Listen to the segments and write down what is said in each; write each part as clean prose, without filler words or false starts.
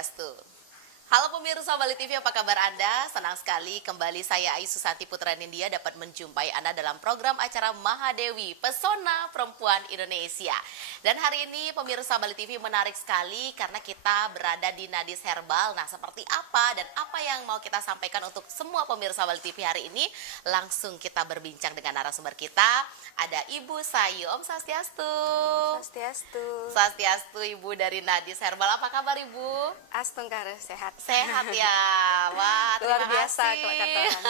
Swastiastu. Halo pemirsa Bali TV, apa kabar Anda? Senang sekali kembali saya Ayu Susanti Putra Nindya dapat menjumpai Anda dalam program acara Mahadewi, Pesona Perempuan Indonesia. Dan hari ini pemirsa Bali TV menarik sekali karena kita berada di Nadis Herbal. Nah, seperti apa dan apa yang mau kita sampaikan untuk semua pemirsa Bali TV hari ini? Langsung kita berbincang dengan narasumber kita. Ada Ibu Sayu. Om Swastiastu. Swastiastu. Swastiastu, Ibu dari Nadis Herbal. Apa kabar Ibu? Astungkara sehat. Sehat ya. Wah, Luar terima biasa kasih. kalau kata orang.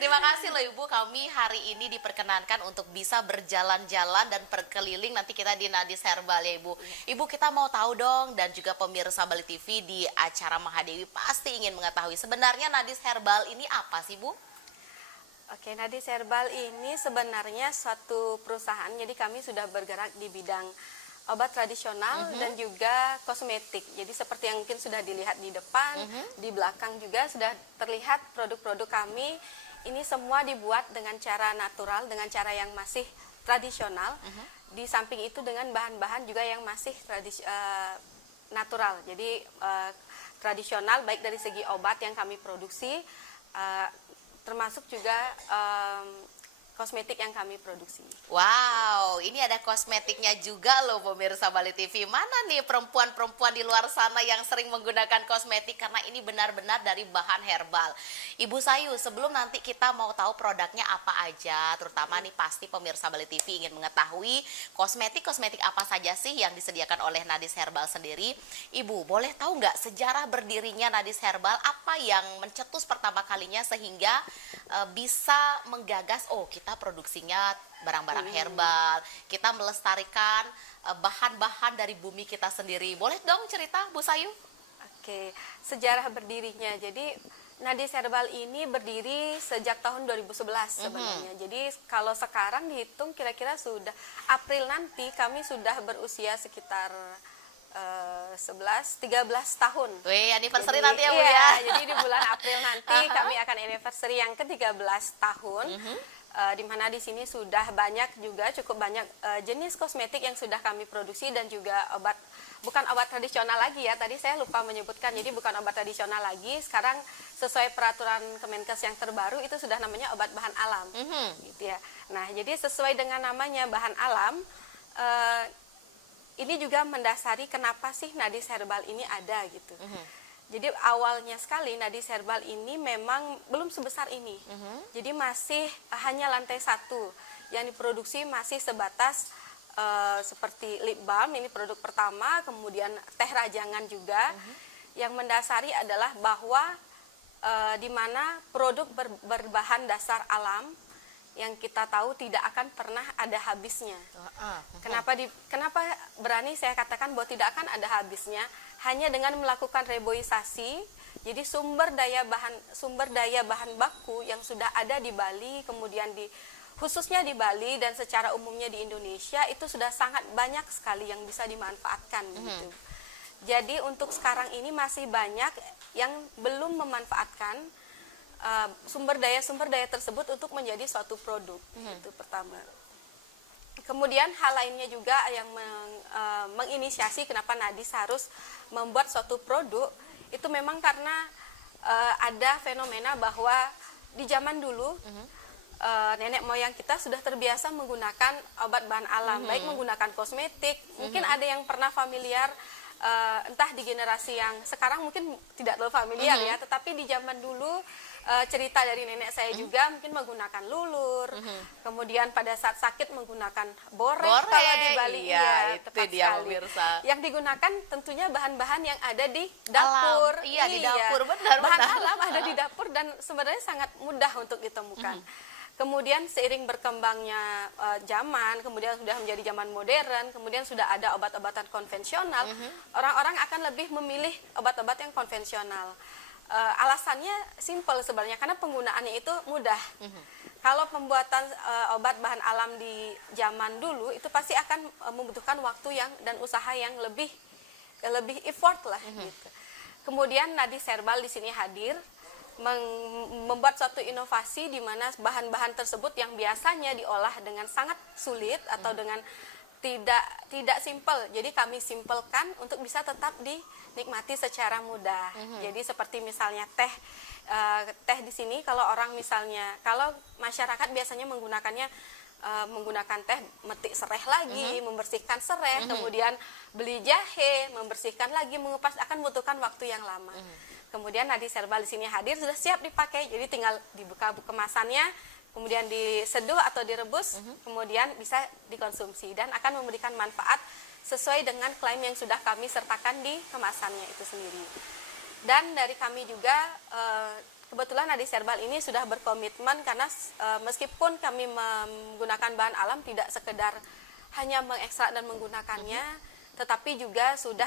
Terima kasih loh Ibu, kami hari ini diperkenankan untuk bisa berjalan-jalan dan berkeliling nanti kita di Nadis Herbal ya Ibu. Ibu, kita mau tahu dong, dan juga pemirsa Bali TV di acara Mahadewi pasti ingin mengetahui sebenarnya Nadis Herbal ini apa sih Bu? Oke, Nadis Herbal ini sebenarnya suatu perusahaan, jadi kami sudah bergerak di bidang obat tradisional dan juga kosmetik. Jadi seperti yang mungkin sudah dilihat di depan, di belakang juga sudah terlihat produk-produk kami. Ini semua dibuat dengan cara natural, dengan cara yang masih tradisional. Di samping itu dengan bahan-bahan juga yang masih natural. Jadi tradisional baik dari segi obat yang kami produksi, termasuk juga kosmetik yang kami produksi. Wow, ini ada kosmetiknya juga loh pemirsa Bali TV. Mana nih perempuan-perempuan di luar sana yang sering menggunakan kosmetik karena ini benar-benar dari bahan herbal. Ibu Sayu, sebelum nanti kita mau tahu produknya apa aja, terutama nih pasti pemirsa Bali TV ingin mengetahui kosmetik-kosmetik apa saja sih yang disediakan oleh Nadis Herbal sendiri. Ibu, boleh tahu nggak sejarah berdirinya Nadis Herbal, apa yang mencetus pertama kalinya sehingga bisa menggagas, oh kita produksinya barang-barang herbal, kita melestarikan bahan-bahan dari bumi kita sendiri. Boleh dong cerita Bu Sayu? Oke, sejarah berdirinya. Jadi Nadis Herbal ini berdiri sejak tahun 2011 sebenarnya. Jadi kalau sekarang dihitung kira-kira sudah April nanti kami sudah berusia sekitar 13 tahun. Wih, anniversary Jadi, nanti ya Bu iya, ya. jadi di bulan April nanti kami akan anniversary yang ke-13 tahun. Di mana di sini sudah banyak juga, cukup banyak jenis kosmetik yang sudah kami produksi dan juga obat, bukan obat tradisional lagi ya, tadi saya lupa menyebutkan, jadi bukan obat tradisional lagi, sekarang sesuai peraturan Kemenkes yang terbaru itu sudah namanya obat bahan alam, gitu ya. Nah, jadi sesuai dengan namanya bahan alam, ini juga mendasari kenapa sih Nadis Herbal ini ada gitu. Jadi awalnya sekali Nadis Herbal ini memang belum sebesar ini. Jadi masih hanya lantai 1 yang diproduksi masih sebatas seperti lip balm, ini produk pertama, kemudian teh rajangan juga. Yang mendasari adalah bahwa di mana produk berbahan dasar alam yang kita tahu tidak akan pernah ada habisnya. Kenapa berani saya katakan bahwa tidak akan ada habisnya? Hanya dengan melakukan reboisasi, jadi sumber daya bahan baku yang sudah ada di Bali, kemudian khususnya di Bali dan secara umumnya di Indonesia itu sudah sangat banyak sekali yang bisa dimanfaatkan gitu. Jadi untuk sekarang ini masih banyak yang belum memanfaatkan sumber daya tersebut untuk menjadi suatu produk. Itu pertama. Kemudian hal lainnya juga yang menginisiasi kenapa Nadis harus membuat suatu produk itu memang karena ada fenomena bahwa di zaman dulu nenek moyang kita sudah terbiasa menggunakan obat bahan alam, baik menggunakan kosmetik, mungkin ada yang pernah familiar, entah di generasi yang sekarang mungkin tidak terlalu familiar ya, tetapi di zaman dulu cerita dari nenek saya juga mungkin menggunakan lulur, kemudian pada saat sakit menggunakan boreh kalau di Bali, iya, itu tepat dia sekali. pemirsa. Yang digunakan tentunya bahan-bahan yang ada di dapur. Alam. Iya, di dapur, benar. Bahan alam ada di dapur dan sebenarnya sangat mudah untuk ditemukan. Kemudian seiring berkembangnya zaman, kemudian sudah menjadi zaman modern, kemudian sudah ada obat-obatan konvensional, orang-orang akan lebih memilih obat-obat yang konvensional. Alasannya simpel sebenarnya, karena penggunaannya itu mudah. Kalau pembuatan obat bahan alam di zaman dulu itu pasti akan membutuhkan waktu dan usaha yang lebih effort lah gitu. Kemudian Nadis Herbal di sini hadir membuat suatu inovasi di mana bahan-bahan tersebut yang biasanya diolah dengan sangat sulit atau dengan tidak simpel. Jadi kami simpelkan untuk bisa tetap dinikmati secara mudah. Jadi seperti misalnya teh di sini kalau masyarakat biasanya menggunakan teh, metik sereh lagi, membersihkan sereh, kemudian beli jahe, membersihkan lagi, mengupas, akan membutuhkan waktu yang lama. Kemudian Nadis Herbal di sini hadir sudah siap dipakai, jadi tinggal dibuka kemasannya, kemudian diseduh atau direbus, kemudian bisa dikonsumsi dan akan memberikan manfaat sesuai dengan klaim yang sudah kami sertakan di kemasannya itu sendiri. Dan dari kami juga kebetulan Nadis Herbal ini sudah berkomitmen karena meskipun kami menggunakan bahan alam tidak sekedar hanya mengekstrak dan menggunakannya, tetapi juga sudah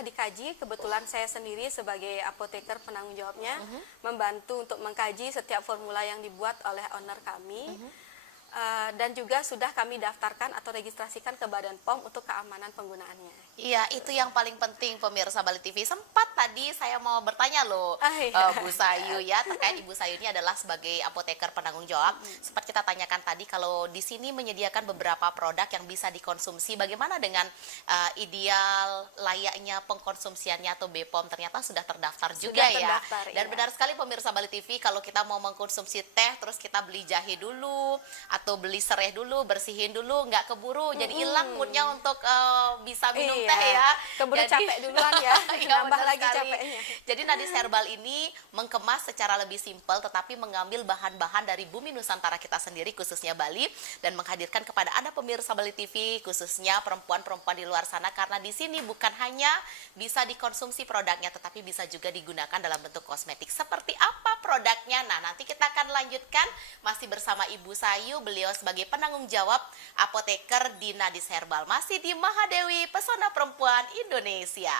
dikaji. Kebetulan saya sendiri sebagai apoteker penanggung jawabnya membantu untuk mengkaji setiap formula yang dibuat oleh owner kami. Dan juga sudah kami daftarkan atau registrasikan ke Badan POM untuk keamanan penggunaannya. Iya, itu yang paling penting pemirsa Bali TV. Sempat tadi saya mau bertanya loh, Bu Sayu ya, terkait Ibu Sayu ini adalah sebagai apoteker penanggung jawab. Sempat kita tanyakan tadi kalau di sini menyediakan beberapa produk yang bisa dikonsumsi. Bagaimana dengan ideal layaknya pengkonsumsiannya atau BPOM? Ternyata sudah terdaftar juga ya. Dan benar sekali pemirsa Bali TV, kalau kita mau mengkonsumsi teh, terus kita beli jahe dulu atau beli sereh dulu, bersihin dulu, nggak keburu, jadi hilang moodnya untuk bisa minum teh ya. Keburu capek duluan ya, nambah lagi capeknya. Jadi Nadis Herbal ini mengemas secara lebih simpel, tetapi mengambil bahan-bahan dari bumi Nusantara kita sendiri, khususnya Bali, dan menghadirkan kepada Anda pemirsa Bali TV, khususnya perempuan-perempuan di luar sana, karena di sini bukan hanya bisa dikonsumsi produknya, tetapi bisa juga digunakan dalam bentuk kosmetik. Seperti apa produknya? Nah, nanti kita akan lanjutkan masih bersama Ibu Sayu. Beliau sebagai penanggung jawab apoteker di Nadis Herbal, masih di Mahadewi Pesona Perempuan Indonesia.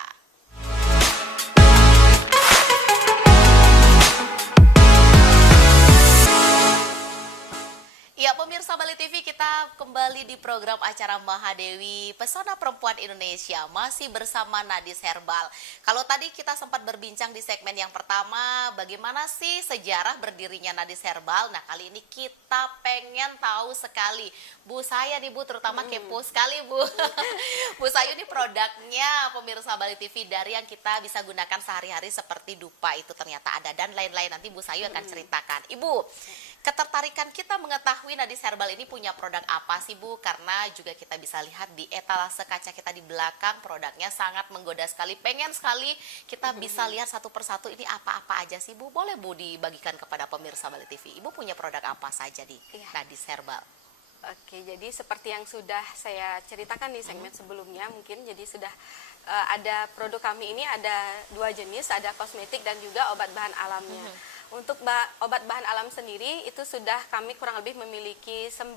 Ya pemirsa Bali TV, kita kembali di program acara Mahadewi Pesona Perempuan Indonesia, masih bersama Nadis Herbal. Kalau tadi kita sempat berbincang di segmen yang pertama, bagaimana sih sejarah berdirinya Nadis Herbal. Nah, kali ini kita pengen tahu sekali, Bu, saya nih Bu, terutama kepo sekali Bu. Bu Sayu ini produknya pemirsa Bali TV dari yang kita bisa gunakan sehari-hari seperti dupa itu ternyata ada, dan lain-lain, nanti Bu Sayu akan ceritakan. Ibu, ketertarikan kita mengetahui Nadis Herbal ini punya produk apa sih Bu? Karena juga kita bisa lihat di etalase kaca kita di belakang, produknya sangat menggoda sekali. Pengen sekali kita bisa lihat satu persatu ini apa-apa aja sih Bu? Boleh Bu dibagikan kepada pemirsa Bali TV. Ibu punya produk apa saja di Nadis Herbal? Oke, jadi seperti yang sudah saya ceritakan di segmen sebelumnya, mungkin jadi sudah ada produk kami ini ada 2 jenis, ada kosmetik dan juga obat bahan alamnya. Untuk obat bahan alam sendiri itu sudah kami kurang lebih memiliki 9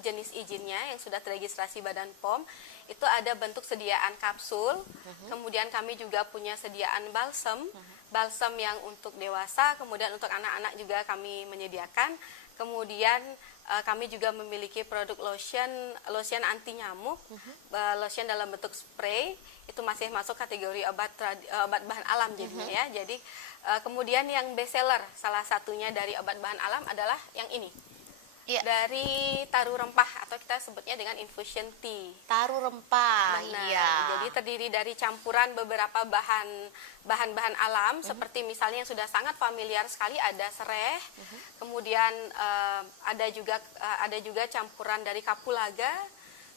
jenis izinnya yang sudah terregistrasi Badan POM. Itu ada bentuk sediaan kapsul, kemudian kami juga punya sediaan balsam, balsam yang untuk dewasa, kemudian untuk anak-anak juga kami menyediakan. Kemudian kami juga memiliki produk lotion anti nyamuk, lotion dalam bentuk spray, itu masih masuk kategori obat bahan alam jadinya ya. Jadi kemudian yang best seller salah satunya dari obat bahan alam adalah yang ini. Dari taruh rempah atau kita sebutnya dengan infusion tea. Taruh rempah. Jadi terdiri dari campuran beberapa bahan-bahan alam seperti misalnya yang sudah sangat familiar sekali ada sereh, kemudian ada juga campuran dari kapulaga,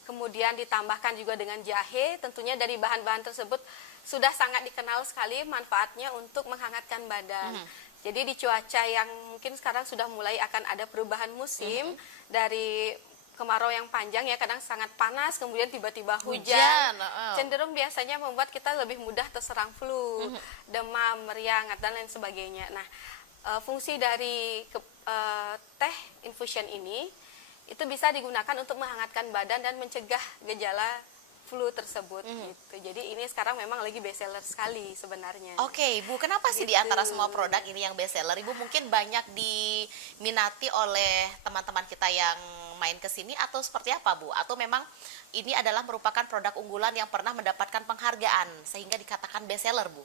kemudian ditambahkan juga dengan jahe. Tentunya dari bahan-bahan tersebut sudah sangat dikenal sekali manfaatnya untuk menghangatkan badan. Jadi di cuaca yang mungkin sekarang sudah mulai akan ada perubahan musim, dari kemarau yang panjang ya, kadang sangat panas, kemudian tiba-tiba hujan. Cenderung biasanya membuat kita lebih mudah terserang flu, demam, meriang, dan lain sebagainya. Nah, fungsi dari teh infusion ini itu bisa digunakan untuk menghangatkan badan dan mencegah gejala flu tersebut gitu. Jadi ini sekarang memang lagi best seller sekali sebenarnya. Oke, Bu, kenapa sih di antara semua produk ini yang best seller? Ibu mungkin banyak diminati oleh teman-teman kita yang main ke sini atau seperti apa, Bu? Atau memang ini adalah merupakan produk unggulan yang pernah mendapatkan penghargaan sehingga dikatakan best seller, Bu?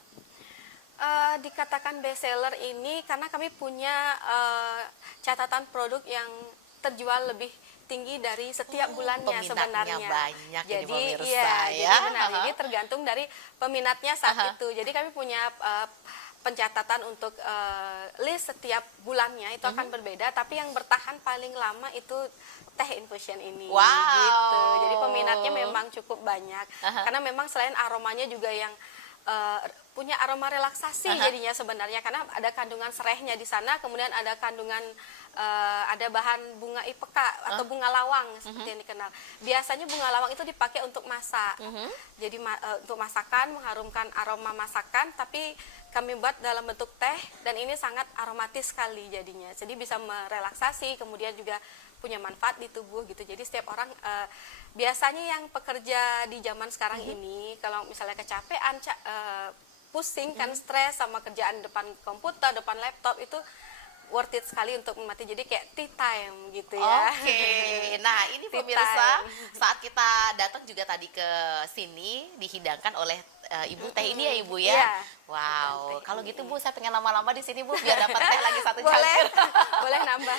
Dikatakan best seller ini karena kami punya catatan produk yang terjual lebih tinggi dari setiap bulannya peminatnya sebenarnya. banyak ini Jadi pemirsa iya, ya. jadi benar Aha. ini tergantung dari peminatnya saat Aha. itu. Jadi kami punya pencatatan untuk list setiap bulannya itu akan berbeda, tapi yang bertahan paling lama itu teh infusion ini. Wow. Gitu. Jadi peminatnya memang cukup banyak. Aha. Karena memang selain aromanya juga yang punya aroma relaksasi Aha. jadinya sebenarnya, karena ada kandungan serehnya di sana, kemudian ada kandungan ada bahan bunga ipeka atau bunga lawang seperti yang dikenal. Biasanya bunga lawang itu dipakai untuk masak. Jadi untuk masakan, mengharumkan aroma masakan, tapi kami buat dalam bentuk teh dan ini sangat aromatis sekali jadinya. Jadi bisa merelaksasi, kemudian juga punya manfaat di tubuh gitu. Jadi setiap orang biasanya yang pekerja di zaman sekarang ini kalau misalnya kecapean, pusing kan, stres sama kerjaan depan komputer, depan laptop, itu worth it sekali untuk menikmati. Jadi kayak tea time gitu ya. Oke, nah ini Tea pemirsa time. saat kita datang juga tadi ke sini dihidangkan oleh Ibu teh ini ya Ibu ya. Iya. Wow, Teh kalau ini. gitu Bu saya pengen lama-lama di sini Bu biar dapat teh lagi satu Boleh, cangkir. boleh nambah.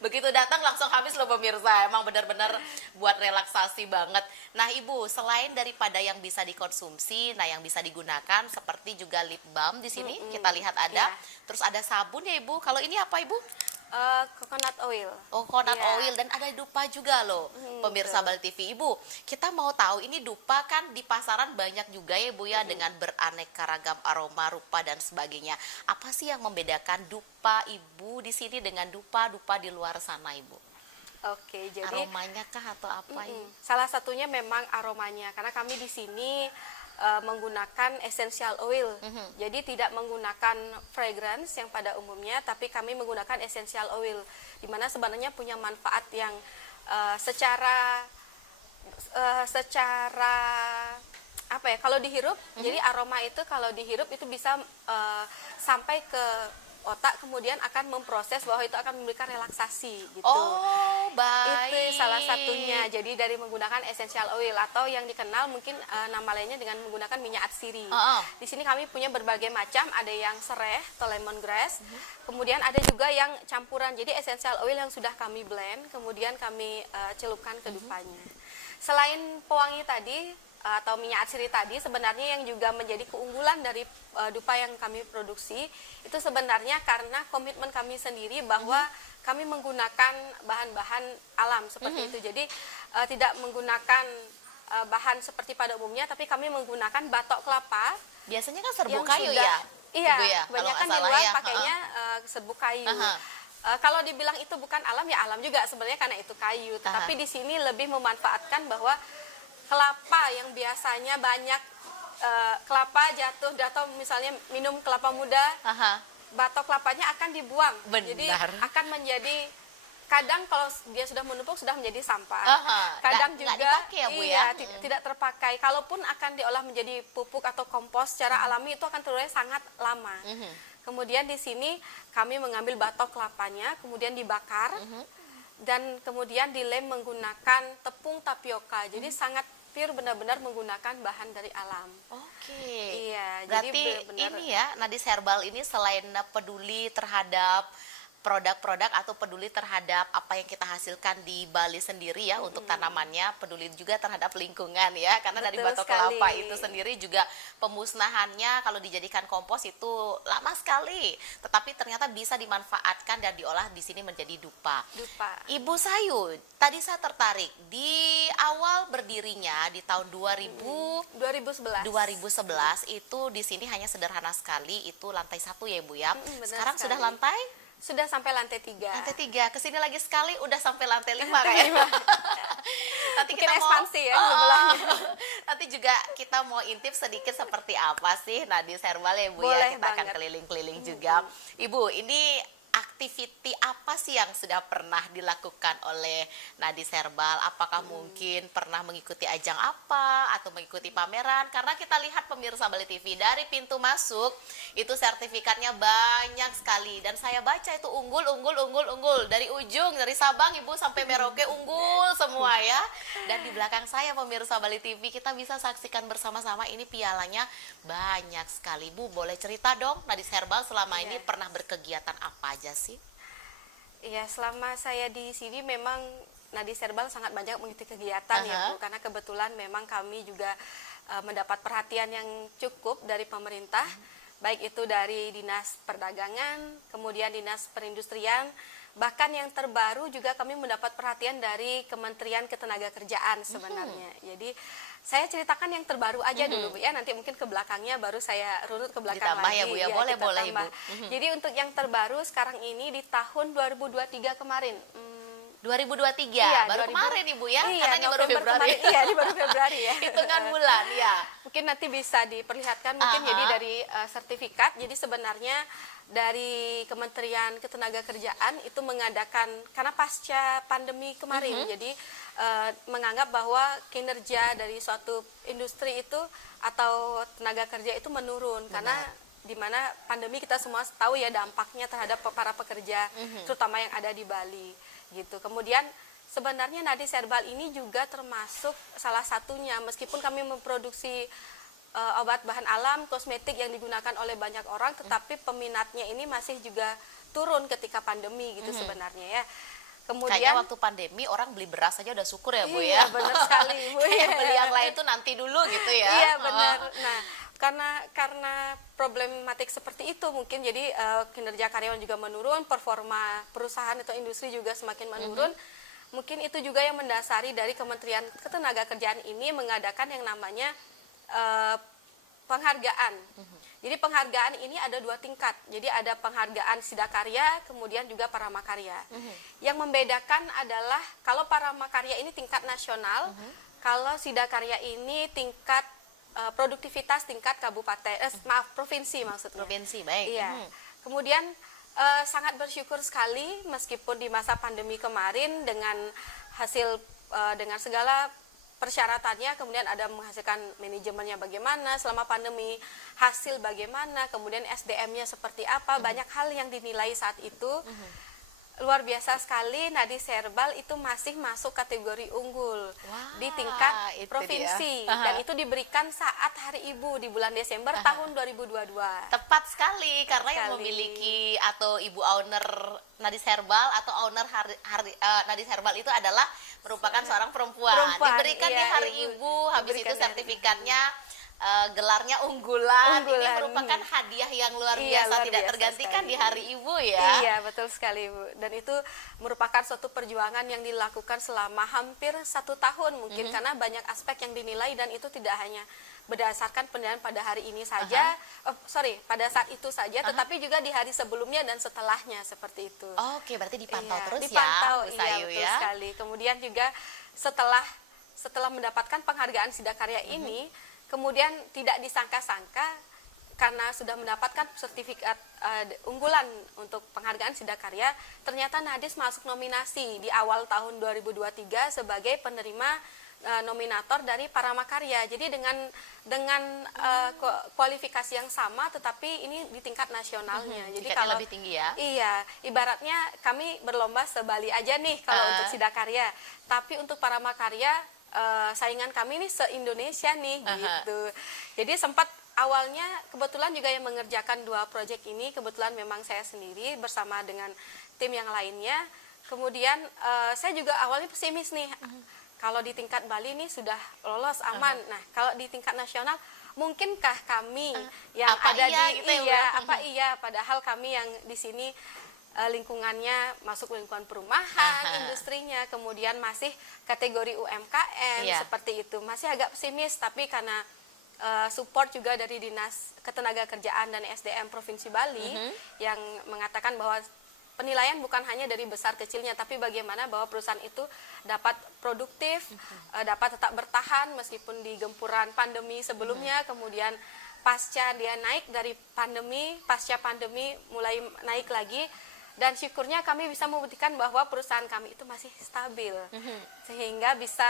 Begitu datang langsung habis loh pemirsa, emang benar-benar buat relaksasi banget. Nah Ibu, selain daripada yang bisa dikonsumsi, nah yang bisa digunakan seperti juga lip balm di sini kita lihat ada, Iya. terus ada sabun ya Ibu. Kalau ini apa Ibu? Coconut oil. Oh, coconut Iya. oil dan ada dupa juga loh, pemirsa Bali TV. Ibu, kita mau tahu ini dupa kan di pasaran banyak juga ya Ibu ya dengan beraneka ragam aroma, rupa dan sebagainya. Apa sih yang membedakan dupa Ibu di sini dengan dupa-dupa di luar sana Ibu? Oke, jadi Aromanya kah atau apa Ibu? salah satunya memang aromanya, karena kami di sini menggunakan essential oil. Jadi tidak menggunakan fragrance yang pada umumnya, tapi kami menggunakan essential oil, di mana sebenarnya punya manfaat yang secara apa ya? Kalau dihirup, jadi aroma itu kalau dihirup itu bisa sampai ke otak, kemudian akan memproses bahwa itu akan memberikan relaksasi gitu. Oh, baik. Itu salah satunya. Jadi dari menggunakan essential oil atau yang dikenal mungkin nama lainnya dengan menggunakan minyak atsiri. Di sini kami punya berbagai macam, ada yang sereh atau lemongrass, kemudian ada juga yang campuran. Jadi essential oil yang sudah kami blend, kemudian kami celupkan ke dupanya. Selain pewangi tadi atau minyak atsiri tadi, sebenarnya yang juga menjadi keunggulan dari dupa yang kami produksi itu sebenarnya karena komitmen kami sendiri bahwa kami menggunakan bahan-bahan alam seperti itu. Jadi tidak menggunakan bahan seperti pada umumnya, tapi kami menggunakan batok kelapa. Biasanya kan serbuk yang kayu sudah- ya? Iya, Ibu ya, kalau kebanyakan nggak di salah luar ya. pakainya serbuk kayu. Aha. Kalau dibilang itu bukan alam, ya alam juga sebenarnya karena itu kayu. Tetapi di sini lebih memanfaatkan bahwa kelapa yang biasanya banyak kelapa jatuh atau misalnya minum kelapa muda, Aha. batok kelapanya akan dibuang. Benar. Jadi akan menjadi, kadang kalau dia sudah menumpuk sudah menjadi sampah. Aha. Kadang Nggak juga dipakai ya, Bu, iya, ya? tidak terpakai. Kalaupun akan diolah menjadi pupuk atau kompos secara alami itu akan terus sangat lama. Kemudian di sini kami mengambil batok kelapanya, kemudian dibakar dan kemudian dilem menggunakan tepung tapioka. Jadi sangat pure, benar-benar menggunakan bahan dari alam. Oke. Iya, Berarti jadi benar-benar ini ya, Nadis Herbal ini selain peduli terhadap produk-produk atau peduli terhadap apa yang kita hasilkan di Bali sendiri ya untuk tanamannya, peduli juga terhadap lingkungan ya, karena dari Betul batok sekali. kelapa itu sendiri juga pemusnahannya kalau dijadikan kompos itu lama sekali, tetapi ternyata bisa dimanfaatkan dan diolah di sini menjadi dupa. dupa. Ibu Sayu, tadi saya tertarik di awal berdirinya di tahun 2011 2011. itu di sini hanya sederhana sekali, itu lantai 1 ya Ibu ya. Benar Sekarang sekali. sudah lantai Sudah sampai lantai 3. lantai 3, kesini lagi sekali udah sampai lantai 5 kayaknya. Nanti Mungkin kita mau ekspansi ya sebelahnya. nanti juga kita mau intip sedikit seperti apa sih Nadis Herbal ya Bu ya. Boleh Kita akan banget. keliling-keliling juga. Ibu, ini aktiviti apa sih yang sudah pernah dilakukan oleh Nadis Herbal? Apakah mungkin pernah mengikuti ajang apa atau mengikuti pameran? Karena kita lihat pemirsa Bali TV dari pintu masuk itu sertifikatnya banyak sekali dan saya baca itu unggul dari ujung dari Sabang Ibu sampai Merauke unggul semua ya. Dan di belakang saya pemirsa Bali TV kita bisa saksikan bersama-sama ini pialanya banyak sekali. Bu, boleh cerita dong Nadis Herbal selama ini Iya. pernah berkegiatan apa aja sih? Iya, selama saya di sini memang Nadis Herbal sangat banyak mengikuti kegiatan ya Bu, karena kebetulan memang kami juga mendapat perhatian yang cukup dari pemerintah, baik itu dari Dinas Perdagangan, kemudian Dinas Perindustrian, bahkan yang terbaru juga kami mendapat perhatian dari Kementerian Ketenagakerjaan sebenarnya. Jadi saya ceritakan yang terbaru aja dulu Bu ya, nanti mungkin ke belakangnya baru saya runut ke belakang Ditambah lagi. ya Bu ya, boleh kita boleh tambah. Ibu. Jadi untuk yang terbaru sekarang ini di tahun 2023 kemarin. 2023, Iya, baru 2000 kemarin Ibu ya, iya, karena ini baru November Februari. kemarin. Iya, ini baru Februari ya. Hitungan bulan ya. Mungkin nanti bisa diperlihatkan mungkin jadi dari sertifikat. Jadi sebenarnya dari Kementerian Ketenagakerjaan itu mengadakan karena pasca pandemi kemarin. Jadi menganggap bahwa kinerja dari suatu industri itu atau tenaga kerja itu menurun karena di mana pandemi kita semua tahu ya dampaknya terhadap para pekerja terutama yang ada di Bali gitu. Kemudian sebenarnya Nadis Herbal ini juga termasuk salah satunya, meskipun kami memproduksi obat bahan alam, kosmetik yang digunakan oleh banyak orang, tetapi peminatnya ini masih juga turun ketika pandemi gitu sebenarnya ya. Kayaknya Kemudian waktu pandemi orang beli beras aja udah syukur ya Bu iya, ya. benar sekali Bu. Kayak beli yang lain tuh nanti dulu gitu ya. Iya benar. Nah karena problematik seperti itu mungkin jadi kinerja karyawan juga menurun, performa perusahaan atau industri juga semakin menurun. Mungkin itu juga yang mendasari dari Kementerian Ketenagakerjaan ini mengadakan yang namanya penghargaan. Jadi penghargaan ini ada 2 tingkat. Jadi ada penghargaan Sidakarya, kemudian juga Paramakarya. Yang membedakan adalah kalau Paramakarya ini tingkat nasional, kalau Sidakarya ini tingkat produktivitas tingkat kabupaten, provinsi maksudnya. Provinsi, baik. Iya. Kemudian sangat bersyukur sekali meskipun di masa pandemi kemarin dengan hasil dengan segala persyaratannya, kemudian ada menghasilkan manajemennya bagaimana selama pandemi, hasil bagaimana, kemudian SDM-nya seperti apa, banyak hal yang dinilai saat itu. Luar biasa sekali, Nadis Herbal itu masih masuk kategori unggul di tingkat provinsi dan itu diberikan saat Hari Ibu di bulan Desember tahun 2022. Tepat sekali karena yang memiliki atau ibu owner Nadis Herbal atau owner Nadis Herbal itu adalah merupakan seorang perempuan. Diberikan di Hari Ibu, habis itu sertifikatnya gelarnya unggulan. Ini merupakan hadiah yang luar biasa, luar tidak biasa tergantikan sekali. di Hari Ibu ya. Iya betul sekali Bu, dan itu merupakan suatu perjuangan yang dilakukan selama hampir 1 tahun mungkin karena banyak aspek yang dinilai dan itu tidak hanya berdasarkan penilaian pada hari ini saja, pada saat itu saja, tetapi juga di hari sebelumnya dan setelahnya seperti itu. Oke, berarti dipantau terus dipantau, ya, Bu iya Sayu betul ya. sekali. Kemudian juga setelah mendapatkan penghargaan Sidakarya ini, kemudian tidak disangka-sangka karena sudah mendapatkan sertifikat unggulan untuk penghargaan Sidakarya, ternyata Nadis masuk nominasi di awal tahun 2023 sebagai penerima nominator dari Paramakarya. Jadi dengan kualifikasi yang sama, tetapi ini di tingkat nasionalnya. Jadi Tingkatnya kalau lebih tinggi ya. Iya, ibaratnya kami berlomba sebali aja nih kalau untuk Sidakarya, tapi untuk Paramakarya saingan kami nih se-Indonesia nih gitu. Jadi sempat awalnya kebetulan juga yang mengerjakan 2 proyek ini kebetulan memang saya sendiri bersama dengan tim yang lainnya. Kemudian saya juga awalnya pesimis nih. Kalau di tingkat Bali nih sudah lolos aman. Nah, kalau di tingkat nasional mungkinkah kami yang ada di gitu ya, padahal kami yang di sini lingkungannya masuk lingkungan perumahan, industrinya, kemudian masih kategori UMKM seperti itu, masih agak pesimis, tapi karena support juga dari Dinas Ketenagakerjaan dan SDM Provinsi Bali yang mengatakan bahwa penilaian bukan hanya dari besar kecilnya, tapi bagaimana bahwa perusahaan itu dapat produktif, dapat tetap bertahan meskipun di gempuran pandemi sebelumnya, kemudian pasca dia naik dari pandemi, pasca pandemi mulai naik lagi. Dan syukurnya kami bisa membuktikan bahwa perusahaan kami itu masih stabil. Sehingga bisa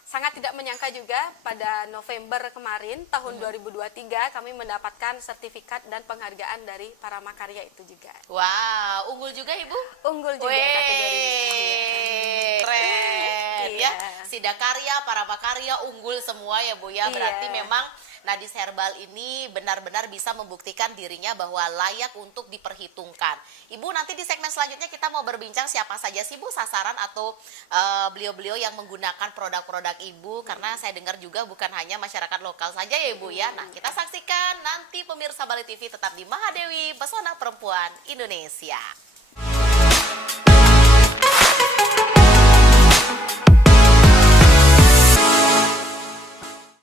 sangat tidak menyangka juga pada November kemarin, tahun 2023, kami mendapatkan sertifikat dan penghargaan dari Paramakarya itu juga. Wow, unggul juga Ibu? Unggul juga kategorinya. Keren. ya. Iya. Sidakarya, Paramakarya unggul semua ya Bu ya. Berarti Iya. memang Nadis Herbal ini benar-benar bisa membuktikan dirinya bahwa layak untuk diperhitungkan. Ibu, nanti di segmen selanjutnya kita mau berbincang siapa saja sih Bu sasaran atau beliau-beliau yang menggunakan produk-produk Ibu, karena saya dengar juga bukan hanya masyarakat lokal saja ya Ibu ya. Nah, kita saksikan nanti pemirsa Bali TV tetap di Mahadewi, Pesona Perempuan Indonesia.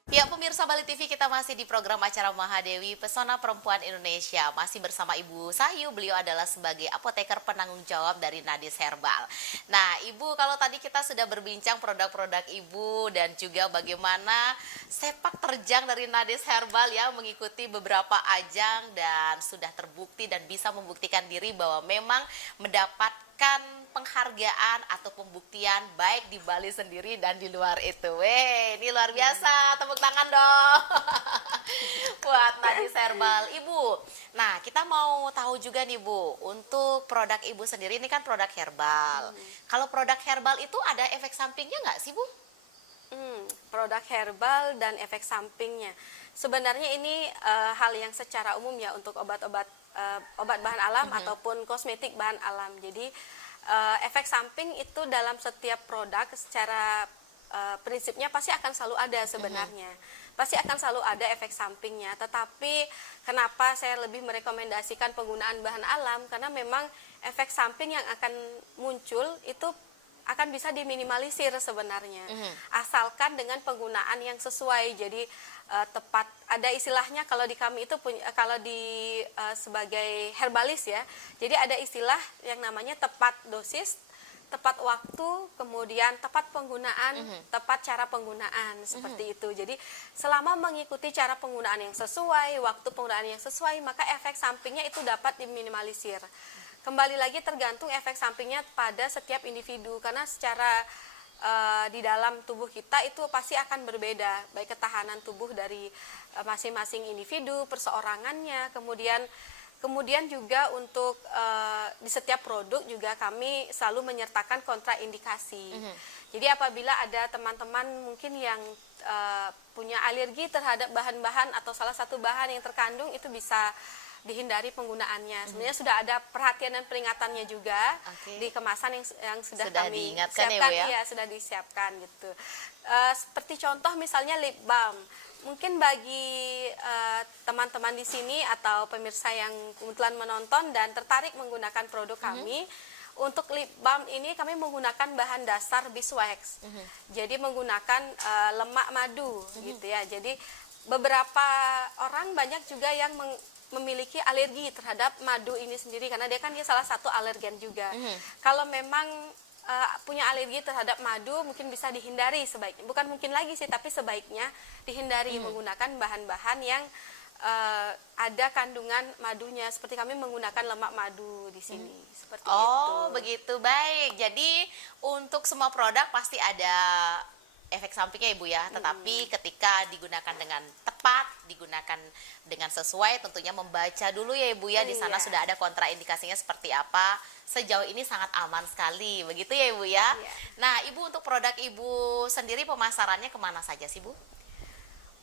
Ya, pemirsa Bali TV, kita masih di program acara Mahadewi Pesona Perempuan Indonesia. Masih bersama Ibu Sahyu, beliau adalah sebagai apoteker penanggung jawab dari Nadis Herbal. Nah, Ibu, kalau tadi kita sudah berbincang produk-produk Ibu dan juga bagaimana sepak terjang dari Nadis Herbal ya, mengikuti beberapa ajang dan sudah terbukti dan bisa membuktikan diri bahwa memang mendapatkan penghargaan atau pembuktian baik di Bali sendiri dan di luar itu. Ini luar biasa, tepuk tangan dong buat Nadis Herbal. Ibu, nah kita mau tahu juga nih Bu, untuk produk Ibu sendiri ini kan produk herbal. Kalau produk herbal itu ada efek sampingnya nggak sih Bu? Produk herbal dan efek sampingnya. Sebenarnya ini hal yang secara umum ya untuk obat-obat obat bahan alam ataupun kosmetik bahan alam. Jadi efek samping itu dalam setiap produk secara prinsipnya pasti akan selalu ada sebenarnya. Pasti akan selalu ada efek sampingnya. Tetapi kenapa saya lebih merekomendasikan penggunaan bahan alam? Karena memang efek samping yang akan muncul itu akan bisa diminimalisir sebenarnya, asalkan dengan penggunaan yang sesuai. Jadi tepat, ada istilahnya kalau di kami itu kalau di sebagai herbalis ya, jadi ada istilah yang namanya tepat dosis, tepat waktu, kemudian tepat penggunaan, tepat cara penggunaan, seperti itu. Jadi selama mengikuti cara penggunaan yang sesuai, waktu penggunaan yang sesuai, maka efek sampingnya itu dapat diminimalisir. Kembali lagi tergantung efek sampingnya pada setiap individu, karena secara di dalam tubuh kita itu pasti akan berbeda, baik ketahanan tubuh dari masing-masing individu, perseorangannya, kemudian juga untuk di setiap produk juga kami selalu menyertakan kontraindikasi. Jadi apabila ada teman-teman mungkin yang punya alergi terhadap bahan-bahan atau salah satu bahan yang terkandung, itu bisa dihindari penggunaannya. Sebenarnya sudah ada perhatian dan peringatannya juga di kemasan yang sudah kami diingatkan siapkan, ya, Bu, ya? sudah disiapkan gitu. Seperti contoh misalnya lip balm. Mungkin bagi teman-teman di sini atau pemirsa yang kebetulan menonton dan tertarik menggunakan produk kami, untuk lip balm ini kami menggunakan bahan dasar beeswax. Jadi menggunakan lemak madu gitu ya. Jadi beberapa orang banyak juga yang memiliki alergi terhadap madu ini sendiri, karena dia salah satu alergen juga. Kalau memang punya alergi terhadap madu, mungkin bisa dihindari sebaiknya. Bukan mungkin lagi sih, tapi sebaiknya dihindari menggunakan bahan-bahan yang ada kandungan madunya. Seperti kami menggunakan lemak madu di sini. Seperti itu. Oh, begitu, baik. Jadi untuk semua produk pasti ada efek sampingnya Ibu ya, tetapi ketika digunakan dengan tepat, digunakan dengan sesuai, tentunya membaca dulu ya Ibu ya, di sana sudah ada kontraindikasinya seperti apa. Sejauh ini sangat aman sekali, begitu ya Ibu ya. Nah Ibu, untuk produk Ibu sendiri pemasarannya kemana saja sih Bu?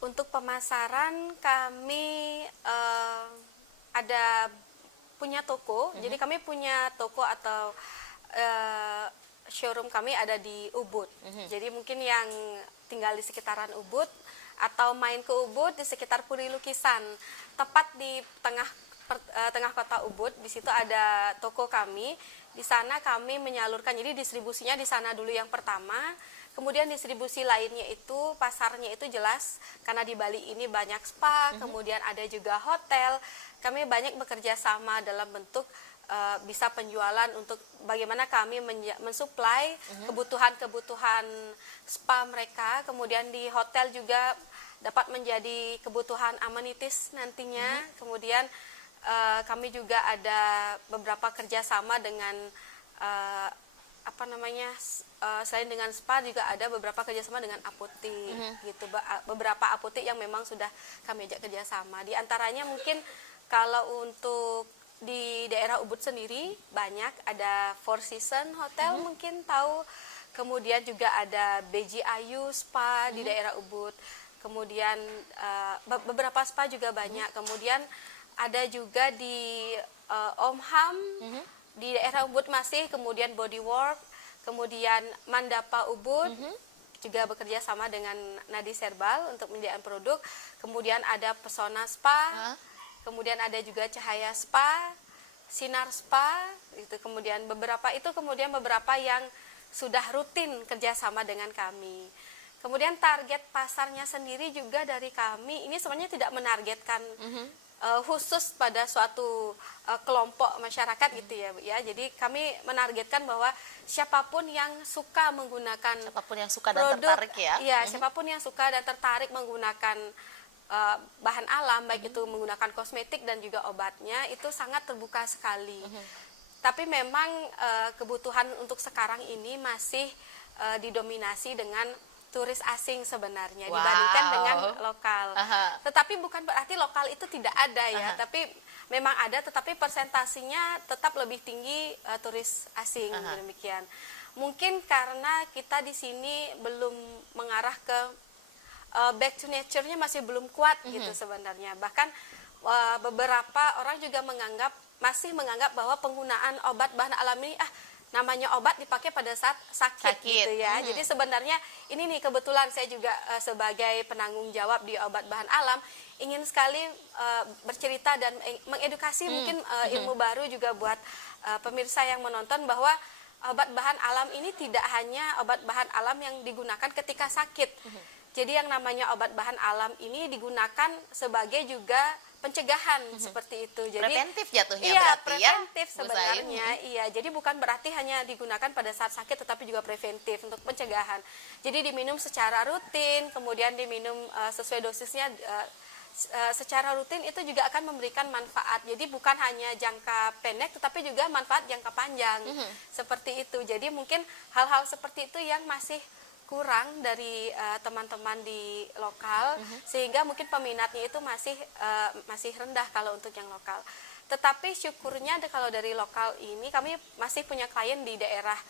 Untuk pemasaran kami ada punya toko, jadi kami punya toko atau showroom kami ada di Ubud. Jadi mungkin yang tinggal di sekitaran Ubud atau main ke Ubud di sekitar Puri Lukisan, tepat di tengah kota Ubud, di situ ada toko kami. Di sana kami menyalurkan, jadi distribusinya di sana dulu yang pertama. Kemudian distribusi lainnya itu, pasarnya itu jelas karena di Bali ini banyak spa, kemudian ada juga hotel. Kami banyak bekerja sama dalam bentuk bisa penjualan untuk bagaimana kami mensuplai kebutuhan-kebutuhan spa mereka, kemudian di hotel juga dapat menjadi kebutuhan amenities nantinya. Kemudian kami juga ada beberapa kerjasama dengan selain dengan spa juga ada beberapa kerjasama dengan apotek gitu, beberapa apotek yang memang sudah kami ajak kerjasama. Di antaranya mungkin kalau untuk di daerah Ubud sendiri banyak ada Four Seasons Hotel, mungkin tahu. kemudian juga ada Beji Ayu Spa di daerah Ubud, kemudian beberapa spa juga banyak, kemudian ada juga di Om Ham di daerah Ubud masih, kemudian Bodywork, kemudian Mandapa Ubud juga bekerja sama dengan Nadis Herbal untuk menyediakan produk, kemudian ada Pesona Spa, kemudian ada juga Cahaya Spa, Sinar Spa, itu kemudian beberapa yang sudah rutin kerjasama dengan kami. Kemudian target pasarnya sendiri juga dari kami ini sebenarnya tidak menargetkan khusus pada suatu kelompok masyarakat gitu ya, Bu ya. Jadi kami menargetkan bahwa siapapun yang suka menggunakan Siapapun yang suka dan tertarik ya. Iya, siapapun yang suka dan tertarik menggunakan bahan alam, baik itu menggunakan kosmetik dan juga obatnya, itu sangat terbuka sekali. Tapi memang kebutuhan untuk sekarang ini masih didominasi dengan turis asing sebenarnya dibandingkan dengan lokal. Tetapi bukan berarti lokal itu tidak ada ya, tapi memang ada, tetapi persentasinya tetap lebih tinggi turis asing, demikian. Mungkin karena kita di sini belum mengarah ke back to nature-nya masih belum kuat gitu sebenarnya. Bahkan beberapa orang juga masih menganggap bahwa penggunaan obat bahan alam ini namanya obat dipakai pada saat sakit. Gitu ya. Jadi sebenarnya ini nih kebetulan saya juga sebagai penanggung jawab di obat bahan alam ingin sekali bercerita dan mengedukasi mungkin ilmu baru juga buat pemirsa yang menonton bahwa obat bahan alam ini tidak hanya obat bahan alam yang digunakan ketika sakit. Jadi yang namanya obat bahan alam ini digunakan sebagai juga pencegahan seperti itu. Jadi preventif jatuhnya iya, berarti preventif ya, sebenarnya. Iya, jadi bukan berarti hanya digunakan pada saat sakit, tetapi juga preventif untuk pencegahan. Jadi diminum secara rutin, kemudian diminum sesuai dosisnya secara rutin, itu juga akan memberikan manfaat. Jadi bukan hanya jangka pendek, tetapi juga manfaat jangka panjang. Seperti itu. Jadi mungkin hal-hal seperti itu yang masih kurang dari teman-teman di lokal, sehingga mungkin peminatnya itu masih rendah kalau untuk yang lokal. Tetapi syukurnya kalau dari lokal ini kami masih punya klien di daerah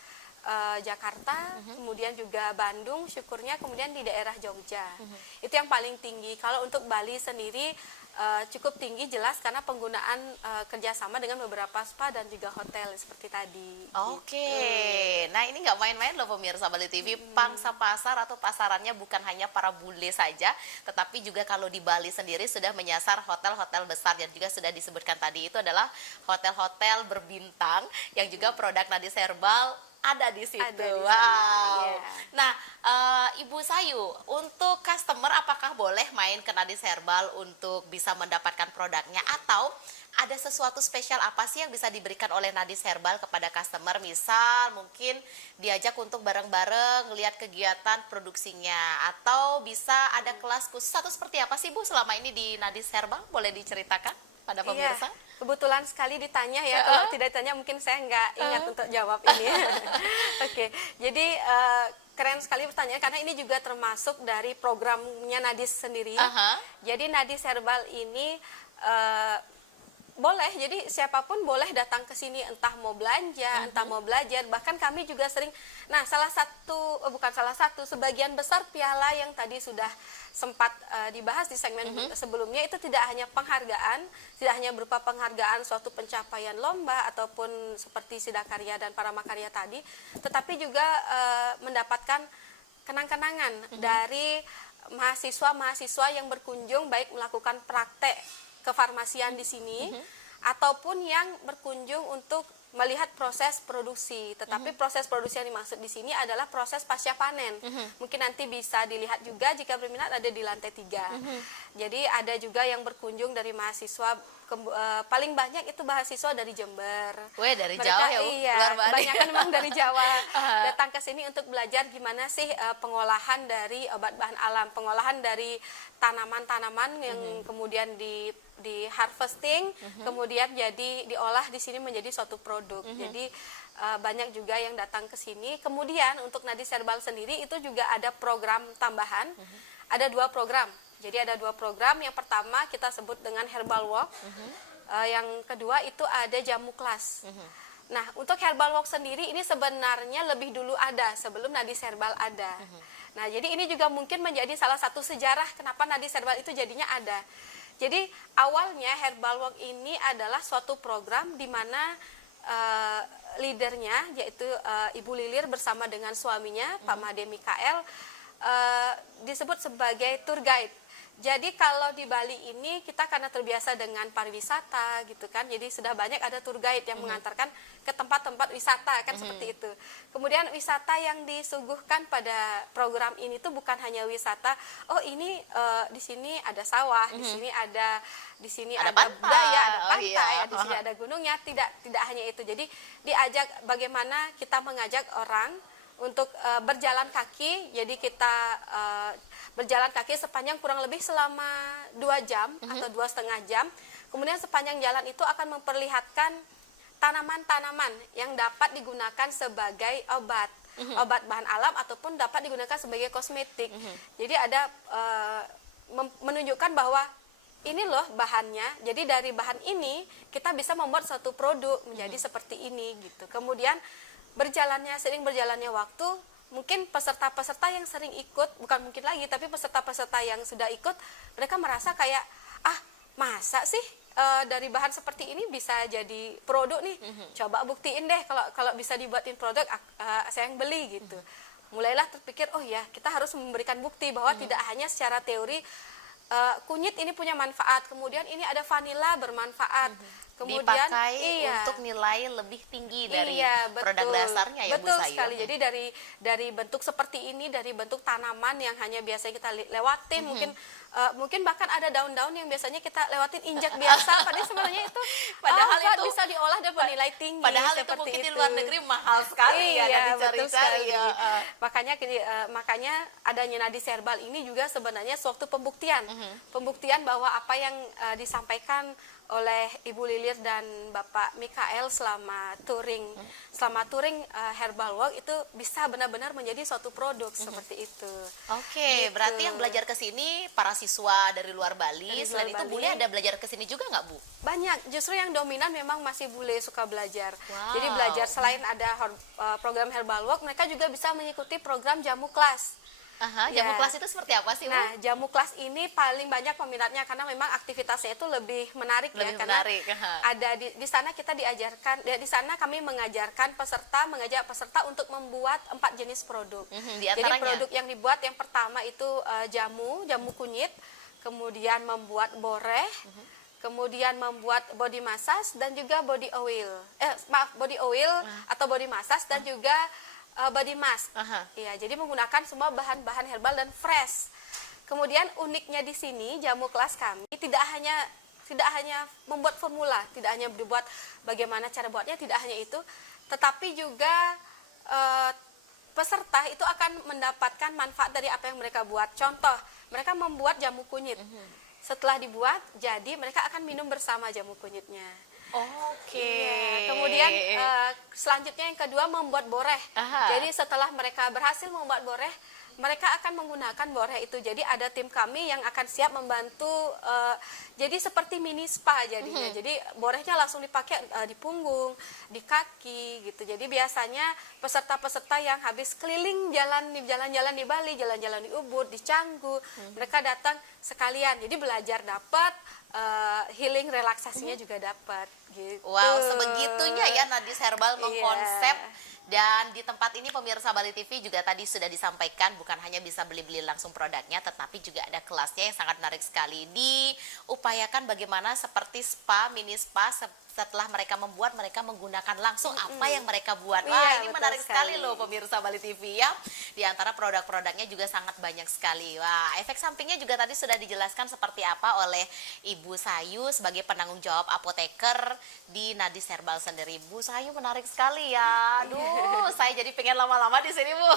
Jakarta, kemudian juga Bandung, syukurnya, kemudian di daerah Jogja. Itu yang paling tinggi. Kalau untuk Bali sendiri cukup tinggi jelas karena penggunaan kerjasama dengan beberapa spa dan juga hotel seperti tadi. Oke, nah ini nggak main-main loh pemirsa Bali TV. Pangsa pasar atau pasarannya bukan hanya para bule saja, tetapi juga kalau di Bali sendiri sudah menyasar hotel-hotel besar dan juga sudah disebutkan tadi itu adalah hotel-hotel berbintang yang juga produk Nadis Herbal ada di situ. Ada di sana, wow. iya. Nah, Ibu Sayu, untuk customer apakah boleh main ke Nadis Herbal untuk bisa mendapatkan produknya, atau ada sesuatu spesial apa sih yang bisa diberikan oleh Nadis Herbal kepada customer? Misal mungkin diajak untuk bareng-bareng lihat kegiatan produksinya, atau bisa ada kelas khusus atau seperti apa sih Bu selama ini di Nadis Herbal? Boleh diceritakan pada pemirsa? Iya, kebetulan sekali ditanya ya, kalau tidak ditanya mungkin saya nggak ingat untuk jawab ini. Oke, jadi keren sekali pertanyaan karena ini juga termasuk dari programnya Nadis sendiri. Jadi Nadis Herbal ini boleh, jadi siapapun boleh datang ke sini, entah mau belanja, entah mau belajar, bahkan kami juga sering, nah sebagian besar piala yang tadi sudah sempat dibahas di segmen sebelumnya itu tidak hanya penghargaan, tidak hanya berupa penghargaan suatu pencapaian lomba ataupun seperti Sidakarya dan Paramakarya tadi, tetapi juga mendapatkan kenang-kenangan dari mahasiswa-mahasiswa yang berkunjung, baik melakukan praktek kefarmasian di sini ataupun yang berkunjung untuk melihat proses produksi. Tetapi proses produksi yang dimaksud di sini adalah proses pasca panen. Mungkin nanti bisa dilihat juga jika berminat ada di lantai 3. Jadi ada juga yang berkunjung dari mahasiswa, paling banyak itu mahasiswa dari Jember. Weh, dari Mereka, Jawa ya, iya, kebanyakan memang dari Jawa datang ke sini untuk belajar gimana sih pengolahan dari obat bahan alam, pengolahan dari tanaman-tanaman yang kemudian di harvesting, kemudian jadi diolah di sini menjadi suatu produk. Jadi banyak juga yang datang ke sini. Kemudian untuk Nadis Herbal sendiri itu juga ada program tambahan. Ada 2 program. Jadi ada 2 program. Yang pertama kita sebut dengan Herbal Walk. Yang kedua itu ada jamu kelas. Nah, untuk herbal walk sendiri ini sebenarnya lebih dulu ada sebelum Nadis Herbal ada. Nah, jadi ini juga mungkin menjadi salah satu sejarah kenapa Nadis Herbal itu jadinya ada. Jadi awalnya herbal walk ini adalah suatu program di mana leadernya yaitu Ibu Lilir bersama dengan suaminya Pak Made Mikael disebut sebagai tour guide. Jadi kalau di Bali ini kita karena terbiasa dengan pariwisata gitu kan, jadi sudah banyak ada tour guide yang mengantarkan ke tempat-tempat wisata kan seperti itu. Kemudian wisata yang disuguhkan pada program ini tuh bukan hanya wisata, oh ini di sini ada sawah, di sini ada pantai. budaya, ada Oh, pantai, iya. di sini ada gunungnya, tidak hanya itu. Jadi diajak bagaimana kita mengajak orang untuk berjalan kaki. Jadi kita berjalan kaki sepanjang kurang lebih selama 2 jam atau 2,5 jam. Kemudian sepanjang jalan itu akan memperlihatkan tanaman-tanaman yang dapat digunakan sebagai obat, obat bahan alam ataupun dapat digunakan sebagai kosmetik. Jadi ada menunjukkan bahwa ini loh bahannya. Jadi dari bahan ini kita bisa membuat suatu produk menjadi seperti ini gitu. Kemudian sering berjalannya waktu, mungkin peserta-peserta yang sering ikut, bukan mungkin lagi, tapi peserta-peserta yang sudah ikut, mereka merasa kayak, masa sih dari bahan seperti ini bisa jadi produk nih, coba buktiin deh kalau bisa dibuatin produk, saya yang beli gitu. Mulailah terpikir, oh ya kita harus memberikan bukti bahwa tidak hanya secara teori, kunyit ini punya manfaat, kemudian ini ada vanila bermanfaat, kemudian dipakai untuk nilai lebih tinggi dari produk dasarnya ya Bu betul Sayu. sekali. Jadi dari bentuk seperti ini, dari bentuk tanaman yang hanya biasa kita lewatin, mungkin bahkan ada daun-daun yang biasanya kita lewatin injak biasa, padahal sebenarnya itu Padahal itu bisa diolah dan bernilai tinggi. Padahal itu seperti mungkin di luar negeri mahal sekali ya, dan dicari-cari ya. Makanya adanya Nadis Herbal ini juga sebenarnya suatu pembuktian bahwa apa yang disampaikan oleh Ibu Lilir dan Bapak Mikael selama touring Herbal Walk itu bisa benar-benar menjadi suatu produk seperti itu. Oke, Gitu. berarti yang belajar ke sini para siswa dari luar Bali. Selain itu Bali. bule ada belajar ke sini juga nggak Bu? Banyak, justru yang dominan memang masih bule suka belajar. Wow. Jadi belajar selain ada program Herbal Walk, mereka juga bisa mengikuti program jamu kelas. Jamu Ya. kelas itu seperti apa sih Bu? Nah, jamu kelas ini paling banyak peminatnya karena memang aktivitasnya itu lebih menarik Lebih karena menarik, ada di sana kita diajarkan, di sana kami mengajak peserta untuk membuat 4 jenis produk. Di Jadi antaranya? produk yang dibuat yang pertama itu jamu kunyit, kemudian membuat boreh, kemudian membuat body massage dan juga body oil. Body oil atau body massage dan juga body mask. Iya, jadi menggunakan semua bahan-bahan herbal dan fresh. Kemudian uniknya di sini jamu kelas kami tidak hanya membuat formula, tidak hanya dibuat bagaimana cara buatnya, tidak hanya itu, tetapi juga peserta itu akan mendapatkan manfaat dari apa yang mereka buat. Contoh, mereka membuat jamu kunyit. Setelah dibuat, jadi mereka akan minum bersama jamu kunyitnya. Oke. Iya. Kemudian selanjutnya yang kedua membuat boreh. Jadi setelah mereka berhasil membuat boreh, mereka akan menggunakan boreh itu. Jadi ada tim kami yang akan siap membantu. Jadi seperti mini spa jadinya. Jadi borehnya langsung dipakai di punggung, di kaki gitu. Jadi biasanya peserta-peserta yang habis keliling jalan-jalan di Bali, jalan-jalan di Ubud, di Canggu, mereka datang sekalian. Jadi belajar dapat, healing relaksasinya juga dapat gitu. Wow, sebegitunya ya Nadis Herbal mengkonsep. Dan di tempat ini pemirsa Bali TV juga tadi sudah disampaikan bukan hanya bisa beli-beli langsung produknya, tetapi juga ada kelasnya yang sangat menarik sekali. Diupayakan bagaimana seperti spa, mini spa, setelah mereka membuat, mereka menggunakan langsung apa yang mereka buat. Wah, ini menarik sekali loh pemirsa Bali TV ya. Di antara produk-produknya juga sangat banyak sekali. Wah, efek sampingnya juga tadi sudah dijelaskan seperti apa oleh Ibu Sayu sebagai penanggung jawab apoteker di Nadis Herbal sendiri. Bu Sayu menarik sekali ya. Aduh, saya jadi pengen lama-lama di sini, Bu.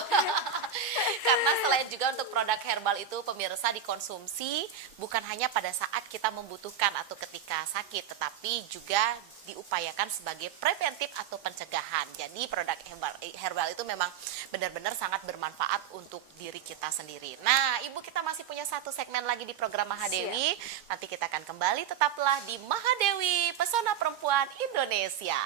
Karena selain juga untuk produk herbal itu pemirsa dikonsumsi bukan hanya pada saat kita membutuhkan atau ketika sakit, tetapi juga diupayakan sebagai preventif atau pencegahan. Jadi produk herbal itu memang benar-benar sangat bermanfaat untuk diri kita sendiri. Nah, Ibu, kita masih punya satu segmen lagi di program Mahadewi. Nanti kita akan kembali, tetaplah di Mahadewi, Pesona Perempuan Indonesia.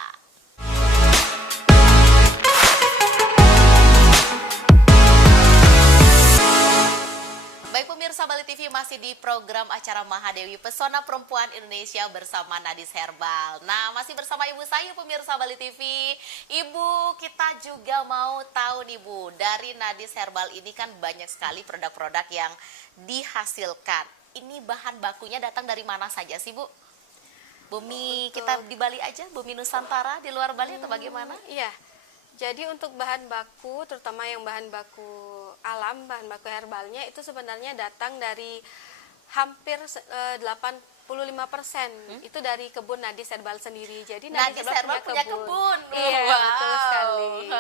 pemirsa Bali TV masih di program acara Mahadewi Pesona Perempuan Indonesia bersama Nadis Herbal. Nah, masih bersama Ibu Sayu pemirsa Bali TV. Ibu, kita juga mau tahu nih Bu, dari Nadis Herbal ini kan banyak sekali produk-produk yang dihasilkan. Ini bahan bakunya datang dari mana saja sih Bu? Bumi kita di Bali aja, bumi Nusantara, di luar Bali atau bagaimana? Iya. Jadi untuk bahan baku, terutama yang bahan baku alam, bahan baku herbalnya itu sebenarnya datang dari hampir 85% itu dari kebun Nadis Herbal sendiri. Jadi Nadis Herbal punya kebun. Iya, Wow. betul sekali.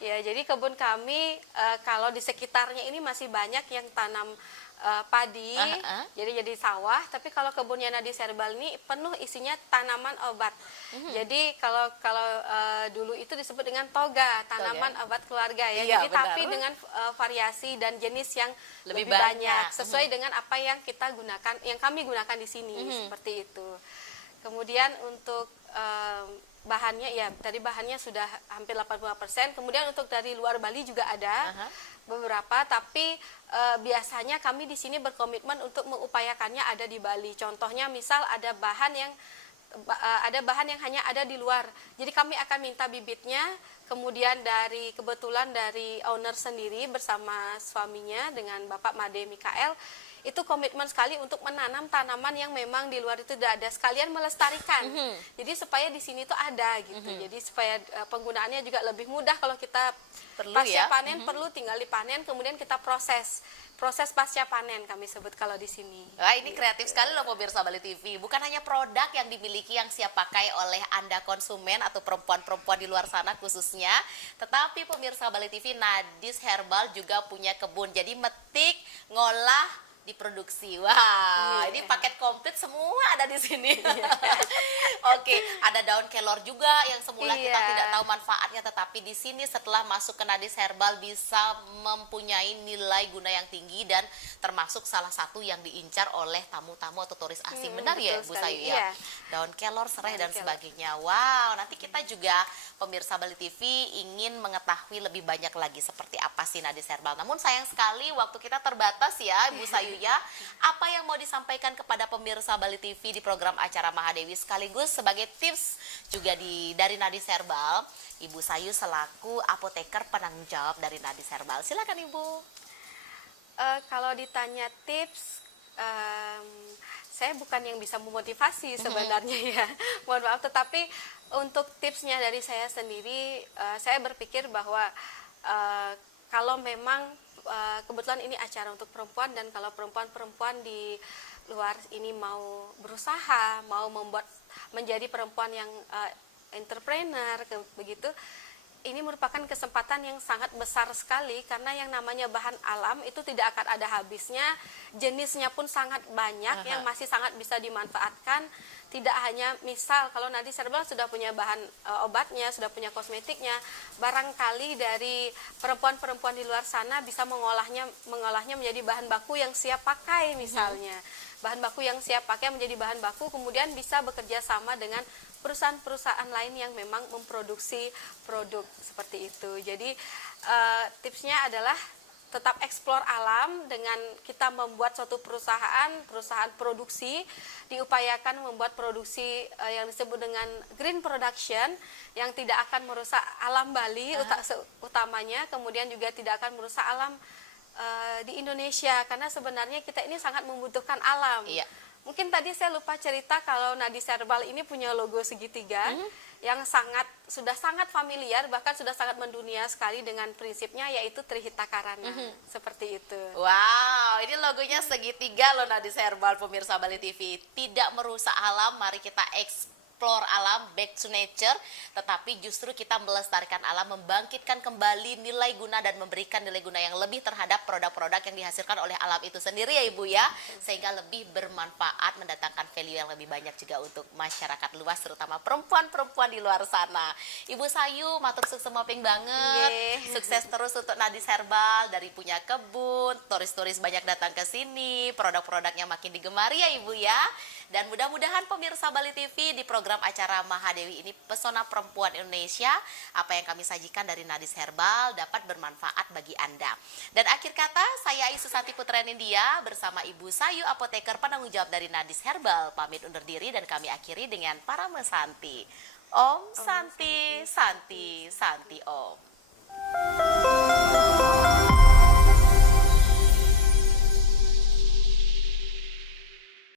Ya, jadi kebun kami kalau di sekitarnya ini masih banyak yang tanam padi, jadi sawah. Tapi kalau kebunnya Nadis Herbal ini penuh isinya tanaman obat. Jadi kalau dulu itu disebut dengan toga, tanaman obat keluarga ya. Iya, Jadi benar. tapi dengan variasi dan jenis yang Lebih lebih banyak. banyak sesuai dengan apa yang kita gunakan, yang kami gunakan di sini seperti itu. Kemudian untuk bahannya ya tadi bahannya sudah hampir 85%. Kemudian untuk dari luar Bali juga ada beberapa, tapi biasanya kami di sini berkomitmen untuk mengupayakannya ada di Bali. Contohnya misal ada bahan yang hanya ada di luar. Jadi kami akan minta bibitnya, kemudian kebetulan dari owner sendiri bersama suaminya dengan Bapak Made Mikael itu komitmen sekali untuk menanam tanaman yang memang di luar itu tidak ada, sekalian melestarikan. Jadi supaya di sini tuh ada gitu. Jadi supaya penggunaannya juga lebih mudah kalau kita pasca panen perlu tinggal dipanen, kemudian kita proses pasca panen kami sebut kalau di sini. Wah, ini kreatif sekali loh pemirsa Bali TV. Bukan hanya produk yang dimiliki yang siap pakai oleh Anda konsumen atau perempuan-perempuan di luar sana khususnya, tetapi pemirsa Bali TV, Nadis Herbal juga punya kebun. Jadi metik, ngolah, diproduksi. Wah, ini paket komplit semua ada di sini. Oke, ada daun kelor juga yang semula kita tidak tahu manfaatnya, tetapi di sini setelah masuk ke Nadis Herbal bisa mempunyai nilai guna yang tinggi dan termasuk salah satu yang diincar oleh tamu-tamu atau turis asing. Benar ya, Bu Sayu ya? Iya. Daun kelor, serai dan sebagainya. Wow, nanti kita juga pemirsa Bali TV ingin mengetahui lebih banyak lagi seperti apa sih Nadis Herbal. Namun sayang sekali waktu kita terbatas ya, Bu Sayu ya. Apa yang mau disampaikan kepada pemirsa Bali TV di program acara Mahadewi sekaligus sebagai tips juga dari Nadis Herbal, Ibu Sayu selaku apoteker penanggung jawab dari Nadis Herbal. Silakan Ibu. Kalau ditanya tips, saya bukan yang bisa memotivasi sebenarnya ya, mohon maaf. Tetapi untuk tipsnya dari saya sendiri, saya berpikir bahwa kalau memang kebetulan ini acara untuk perempuan, dan kalau perempuan-perempuan di luar ini mau berusaha, mau menjadi perempuan yang entrepreneur begitu, ini merupakan kesempatan yang sangat besar sekali karena yang namanya bahan alam itu tidak akan ada habisnya, jenisnya pun sangat banyak yang masih sangat bisa dimanfaatkan. Tidak hanya misal kalau Nadis Herbal sudah punya bahan obatnya, sudah punya kosmetiknya, barangkali dari perempuan-perempuan di luar sana bisa mengolahnya menjadi bahan baku yang siap pakai misalnya. Bahan baku yang siap pakai menjadi bahan baku, kemudian bisa bekerja sama dengan perusahaan-perusahaan lain yang memang memproduksi produk seperti itu. Jadi tipsnya adalah tetap eksplor alam dengan kita membuat suatu perusahaan produksi, diupayakan membuat produksi yang disebut dengan green production yang tidak akan merusak alam Bali utamanya, kemudian juga tidak akan merusak alam di Indonesia karena sebenarnya kita ini sangat membutuhkan alam. Iya. Mungkin tadi saya lupa cerita kalau Nadis Herbal ini punya logo segitiga yang sudah sangat familiar, bahkan sudah sangat mendunia sekali dengan prinsipnya yaitu Trihita Karana. Seperti itu. Wow, ini logonya segitiga loh Nadis Herbal pemirsa Bali TV. Tidak merusak alam, mari kita explore alam, back to nature, tetapi justru kita melestarikan alam, membangkitkan kembali nilai guna dan memberikan nilai guna yang lebih terhadap produk-produk yang dihasilkan oleh alam itu sendiri ya Ibu ya, sehingga lebih bermanfaat, mendatangkan value yang lebih banyak juga untuk masyarakat luas, terutama perempuan-perempuan di luar sana. Ibu Sayu, matur sukses moping banget, sukses terus untuk Nadis Herbal, dari punya kebun, turis-turis banyak datang ke sini, produk-produknya makin digemari ya Ibu ya. Dan mudah-mudahan pemirsa Bali TV di program dalam acara Mahadewi ini, Pesona Perempuan Indonesia. Apa yang kami sajikan dari Nadis Herbal dapat bermanfaat bagi Anda. Dan akhir kata, saya Isu Santi Putra Nindya bersama Ibu Sayu, apoteker penanggung jawab dari Nadis Herbal, pamit undur diri dan kami akhiri dengan Parame Santi. Om Santi, Santi, Santi Om.